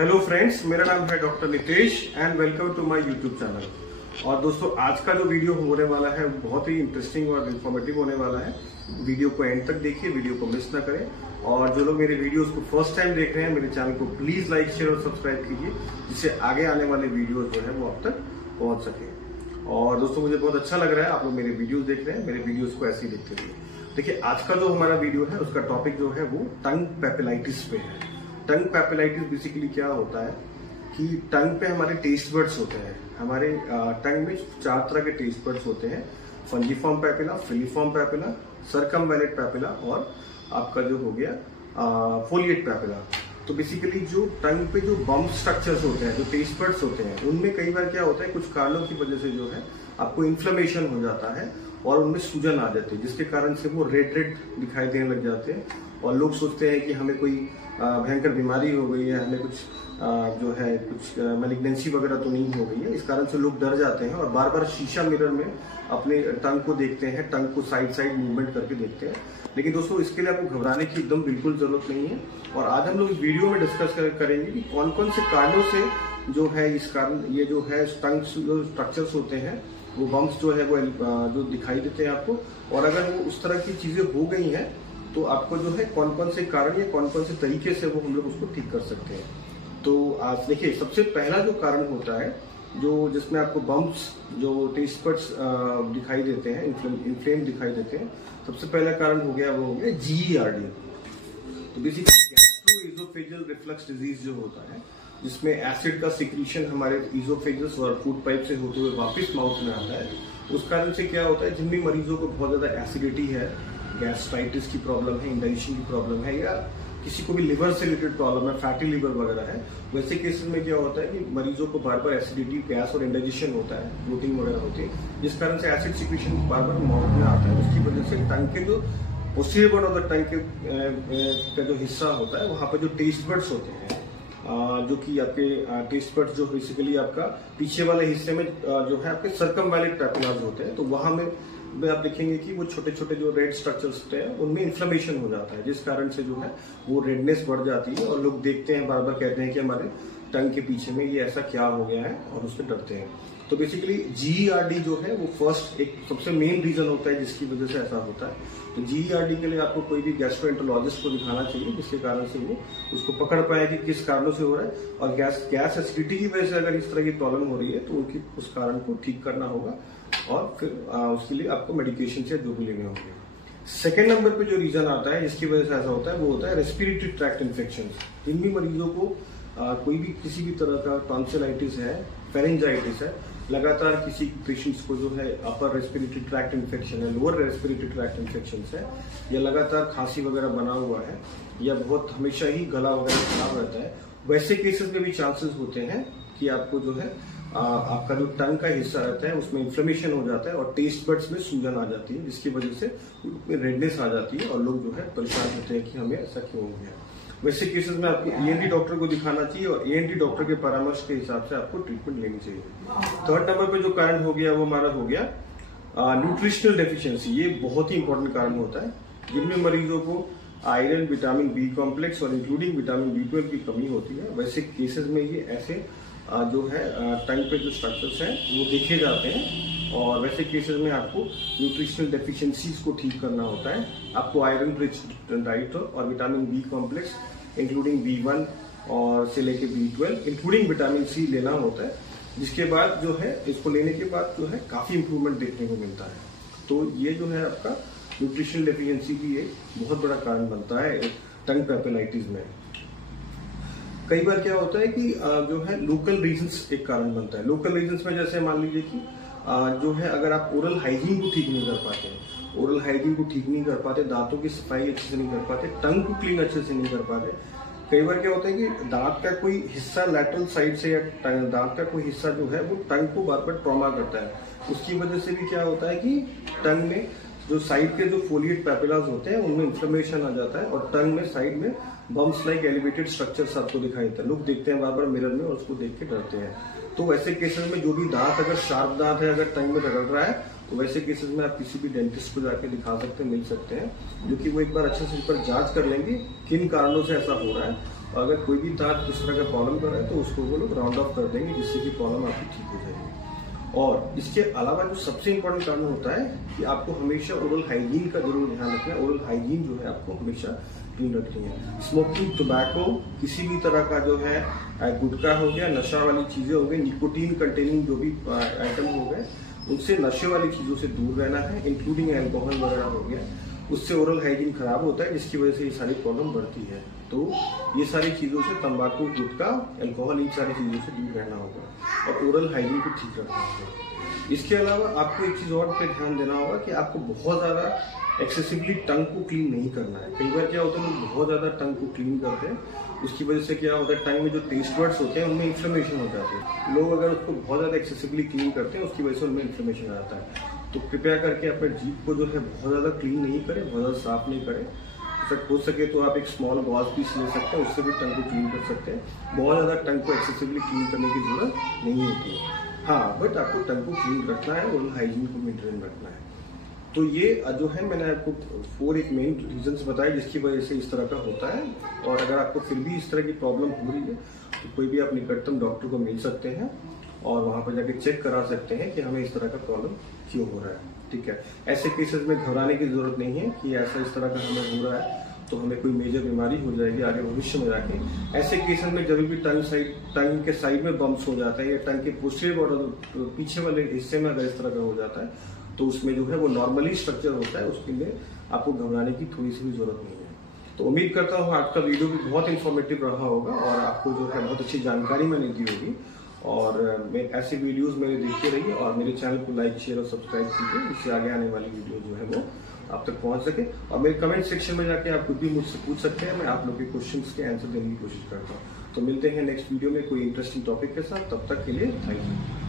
Hello friends, मेरा नाम है doctor Nitesh and welcome to my YouTube channel. और दोस्तों, आज का जो वीडियो होने वाला है बहुत ही इंटरेस्टिंग और इन्फॉर्मेटिव होने वाला है। वीडियो को एंड तक देखिए, वीडियो को मिस ना करें। और जो लोग मेरे वीडियोस को फर्स्ट टाइम देख रहे हैं, मेरे चैनल को प्लीज लाइक, शेयर और सब्सक्राइब कीजिए, जिससे आगे आने वाले वीडियो जो है वो आप तक पहुंच सके। और दोस्तों, मुझे बहुत अच्छा लग रहा है आप लोग मेरे वीडियोस देख रहे हैं। मेरे वीडियोस को ऐसे ही देखते रहिए। देखिए, आज का जो हमारा वीडियो है उसका टॉपिक जो है वो टंग पेपिलाइटिस पे है। टंग पेपिलाइटिस बेसिकली क्या होता है कि टंग पे हमारे टेस्ट बर्ड्स होते हैं। हमारे टंग में 4 तरह के टेस्ट बर्ड्स होते हैं: फंजीफॉर्म पेपिला, फिलीफॉर्म पेपिला, सर्कमवैलेंट पेपिला और आपका जो हो गया फोलिएट पेपिला। तो बेसिकली जो टंग पे जो बम्प स्ट्रक्चर्स होते हैं, जो टेस्ट बर्ड्स होते हैं, उनमें कई बार क्या होता है, कुछ कारणों की वजह से जो है आपको इन्फ्लेमेशन हो जाता है और उनमें सूजन आ जाती है, जिसके कारण से वो रेड दिखाई देने लग जाते हैं। और लोग सोचते हैं कि हमें कोई भयंकर बीमारी हो गई है, हमें कुछ जो है कुछ मैलिग्नेंसी वगैरह तो नहीं हो गई है। इस कारण से लोग डर जाते हैं और बार बार शीशा मिरर में अपने टंग को देखते हैं, टंग को साइड मूवमेंट करके देखते हैं। लेकिन दोस्तों, इसके लिए आपको घबराने की एकदम बिल्कुल जरूरत नहीं है। और आज हम लोग इस वीडियो में डिस्कस करेंगे कि कौन कौन से कारणों से जो है इस कारण ये जो है टंग जो स्ट्रक्चर्स होते हैं, वो बम्प्स जो है वो जो दिखाई देते हैं आपको। और अगर वो उस तरह की चीजें हो गई हैं तो आपको जो है कौन कौन से कारण या कौन कौन से तरीके से वो हम लोग उसको ठीक कर सकते हैं। तो आज देखिए, सबसे पहला जो कारण होता है जो जिसमें आपको बम्प्स जो टेस्ट बड्स दिखाई देते हैं, इन्फ्लेम दिखाई देते हैं, सबसे पहला कारण हो गया वो हो गया GERD। तो बेसिकली गैस्ट्रोइजोफेजियल रिफ्लक्स डिजीज जो होता है, जिसमें एसिड का सिक्रीशन हमारे इजोफेगस और फूड पाइप से होते हुए वापस माउथ में आता है। उस कारण से क्या होता है, जिन भी मरीजों को बहुत ज्यादा एसिडिटी है, गैस्ट्राइटिस की प्रॉब्लम है, इंडाइजेशन की प्रॉब्लम है, या किसी को भी लिवर से रिलेटेड प्रॉब्लम है, फैटी लिवर वगैरह है, वैसे केसेस में क्या होता है कि मरीजों को बार बार एसिडिटी, गैस और इंडाइजेशन होता है, ब्लोटिंग वगैरह होती है, जिस कारण से एसिड सिक्रीशन बार बार माउथ में आता है। उसकी वजह से टंग के जो posterior part of the tongue का जो हिस्सा होता है, वहां पर जो टेस्ट बड्स होते हैं, जो कि आपके टेस्ट बड्स जो बेसिकली आपका पीछे वाले हिस्से में जो है आपके सर्कमवैलेंट पेपिलाज होते हैं, तो वहां में आप देखेंगे कि वो छोटे छोटे जो रेड स्ट्रक्चर्स होते हैं उनमें इन्फ्लेमेशन हो जाता है, जिस कारण से जो है वो रेडनेस बढ़ जाती है। और लोग देखते हैं, बार बार कहते हैं कि हमारे टंग के पीछे में ये ऐसा क्या हो गया है, और उससे डरते हैं। तो बेसिकली GERD जो है वो फर्स्ट एक सबसे मेन रीजन होता है जिसकी वजह से ऐसा होता है। तो GERD के लिए आपको कोई भी गैस्ट्रोएंटरोलॉजिस्ट को दिखाना चाहिए, जिसके कारण से वो उसको पकड़ पाए कि किस कारणों से हो रहा है। और गैस एसिडिटी की वजह से अगर इस तरह की प्रॉब्लम हो रही है तो उनकी उस कारण को ठीक करना होगा, और फिर उसके लिए आपको मेडिकेशन से जो भी लेने होंगे। सेकेंड नंबर पे जो रीजन आता है जिसकी वजह से ऐसा होता है, वो होता है रेस्पिरेटरी ट्रैक्ट इन्फेक्शन। जिन भी मरीजों को कोई भी किसी भी तरह का टॉन्सिलाइटिस है, फेरेंजाइटिस है, लगातार किसी पेशेंट्स को जो है अपर रेस्पिरेटरी ट्रैक्ट इन्फेक्शन है, लोअर रेस्पिरेटरी ट्रैक्ट इन्फेक्शन है, या लगातार खांसी वगैरह बना हुआ है, या बहुत हमेशा ही गला वगैरह खराब रहता है, वैसे केसेस में भी चांसेस होते हैं कि आपको जो है आपका जो टंग का हिस्सा रहता है उसमें इन्फ्लेमेशन हो जाता है और टेस्ट बड्स में सूजन आ जाती है, जिसकी वजह से रेडनेस आ जाती है और लोग जो है परेशान होते हैं कि हमें ऐसा क्यों हो गया। वैसे केसेस में आपको ENT डॉक्टर को दिखाना चाहिए और ENT डॉक्टर के परामर्श के हिसाब से आपको ट्रीटमेंट लेनी चाहिए। थर्ड नंबर पे जो कारण हो गया वो हमारा हो गया न्यूट्रिशनल डेफिशिएंसी। ये बहुत ही इंपॉर्टेंट कारण होता है, जिनमें मरीजों को आयरन, विटामिन B कॉम्प्लेक्स और इंक्लूडिंग विटामिन B12 की कमी होती है। वैसे केसेस में ये ऐसे जो है टंग पे जो स्ट्रक्चर्स हैं वो देखे जाते हैं, और वैसे केसेस में आपको न्यूट्रिशनल डेफिशिएंसीज को ठीक करना होता है। आपको आयरन रिच डाइट और vitamin B complex including B1 और से लेके B12 इंक्लूडिंग विटामिन C लेना होता है, जिसके बाद जो है इसको लेने के बाद जो है काफी इंप्रूवमेंट देखने को मिलता है। तो ये जो है आपका न्यूट्रिशनल डेफिशिएंसी भी एक बहुत बड़ा कारण बनता है टंग पेपिलाइटिस में। कई बार क्या होता है कि जो है लोकल रीजंस एक कारण बनता है। लोकल रीजंस में जैसे मान लीजिए कि जो है अगर आप ओरल हाइजीन को ठीक नहीं कर पाते, ओरल हाइजीन को ठीक नहीं कर पाते, दांतों की सफाई अच्छे से नहीं कर पाते, टंग को क्लीन अच्छे से नहीं कर पाते, कई बार क्या होता है कि दांत का कोई हिस्सा लैटरल साइड से या दांत का कोई हिस्सा जो है वो टंग को बार बार ट्रॉमा करता है। उसकी वजह से भी क्या होता है कि टंग में जो साइड के जो फोलिएट पेपिलाज होते हैं उनमें इन्फ्लेमेशन आ जाता है और टंग में साइड में बम्प्स लाइक एलिवेटेड स्ट्रक्चर्स आपको दिखाई देता है। लोग देखते हैं बार बार मिरर में और उसको देख के डरते हैं। तो वैसे केसेस में जो भी दांत अगर शार्प दांत है, अगर टंग में रगड़ रहा है, तो वैसे केसेस में आप किसी भी डेंटिस्ट को जाके दिखा सकते हैं, मिल सकते हैं, जो कि वो एक बार अच्छे से इस पर जांच कर लेंगे किन कारणों से ऐसा हो रहा है अगर कोई भी दांत किस तरह का प्रॉब्लम कर रहा है तो उसको वो लोग राउंड ऑफ कर देंगे, जिससे कि प्रॉब्लम आपकी ठीक हो जाएगी। और इसके अलावा जो सबसे इम्पोर्टेंट कारण होता है कि आपको हमेशा ओरल हाइजीन का जरूर ध्यान रखना है। ओरल हाइजीन जो है आपको हमेशा क्लीन रखनी है। स्मोकिंग, टोबैको, किसी भी तरह का जो है गुटखा हो गया, नशा वाली चीजें हो गई, निकोटीन कंटेनिंग जो भी आइटम हो गए, उनसे नशे वाली चीजों से दूर रहना है, इंक्लूडिंग अल्कोहल वगैरह हो गया। उससे ओरल हाइजीन खराब होता है, जिसकी वजह से ये सारी प्रॉब्लम बढ़ती है। तो ये सारी चीजों से, तंबाकू, गुटखा, अल्कोहल, इन सारी चीजों से दूर रहना होगा और ओरल हाइजीन को ठीक रखना होगा। इसके अलावा आपको एक चीज और पे ध्यान देना होगा कि आपको बहुत ज्यादा एक्सेसिवली टंग को क्लीन नहीं करना है। कई बार क्या होता है, लोग बहुत ज्यादा टंग को क्लीन करते हैं, उसकी वजह से क्या होता है, टंग में जो टेस्ट बड्स होते हैं उनमें इन्फ्लेमेशन हो जाती है। लोग अगर उसको बहुत ज्यादा एक्सेसिवली क्लीन करते हैं, उसकी वजह से उनमें इन्फ्लेमेशन आता है। तो कृपया करके अपने जीभ को जो है बहुत ज्यादा क्लीन नहीं करें, बहुत ज्यादा साफ नहीं करें। हो सके तो आप एक स्मॉल गॉज पीस ले सकते हैं, उससे भी टंग को क्लीन कर सकते हैं। बहुत ज्यादा टंग को एक्सेसिवली क्लीन करने की जरूरत नहीं होती है। हाँ, बट आपको टंग को क्लीन रखना है, ओरल हाइजीन को मेंटेन रखना है। तो ये जो है मैंने आपको 4 एक मेन रीजंस बताए जिसकी वजह से इस तरह का होता है। और अगर आपको फिर भी इस तरह की प्रॉब्लम हो रही है तो कोई भी आप निकटतम डॉक्टर को मिल सकते हैं और वहां पर जाके चेक करा सकते हैं कि हमें इस तरह का प्रॉब्लम क्यों हो रहा है। ठीक है, ऐसे केसेस में घबराने की जरूरत नहीं है कि ऐसा इस तरह का हमें हो रहा है तो हमें कोई मेजर बीमारी हो जाएगी आगे भविष्य में जाके। ऐसे केसेस में जब भी टंग के साइड में बम्प्स हो जाता है या टंग के पोस्टीरियर बॉर्डर पीछे वाले हिस्से में अगर इस तरह का हो जाता है तो उसमें जो है वो नॉर्मली स्ट्रक्चर होता है, उसके लिए आपको घबराने की थोड़ी सी भी जरूरत नहीं है। तो उम्मीद करता हूँ आज का वीडियो भी बहुत इन्फॉर्मेटिव रहा होगा और आपको जो है बहुत अच्छी जानकारी मैंने दी होगी। और ऐसे वीडियोस मेरे देखते रहिए और मेरे चैनल को लाइक, शेयर और सब्सक्राइब कीजिए, जिससे आगे आने वाली वीडियो जो है वो आप तक पहुंच सके। और मेरे कमेंट सेक्शन में जाके आप कुछ भी मुझसे पूछ सकते हैं, मैं आप लोग के क्वेश्चंस के आंसर देने की कोशिश करता हूँ। तो मिलते हैं नेक्स्ट वीडियो में कोई इंटरेस्टिंग टॉपिक के साथ, तब तक के लिए थैंक यू।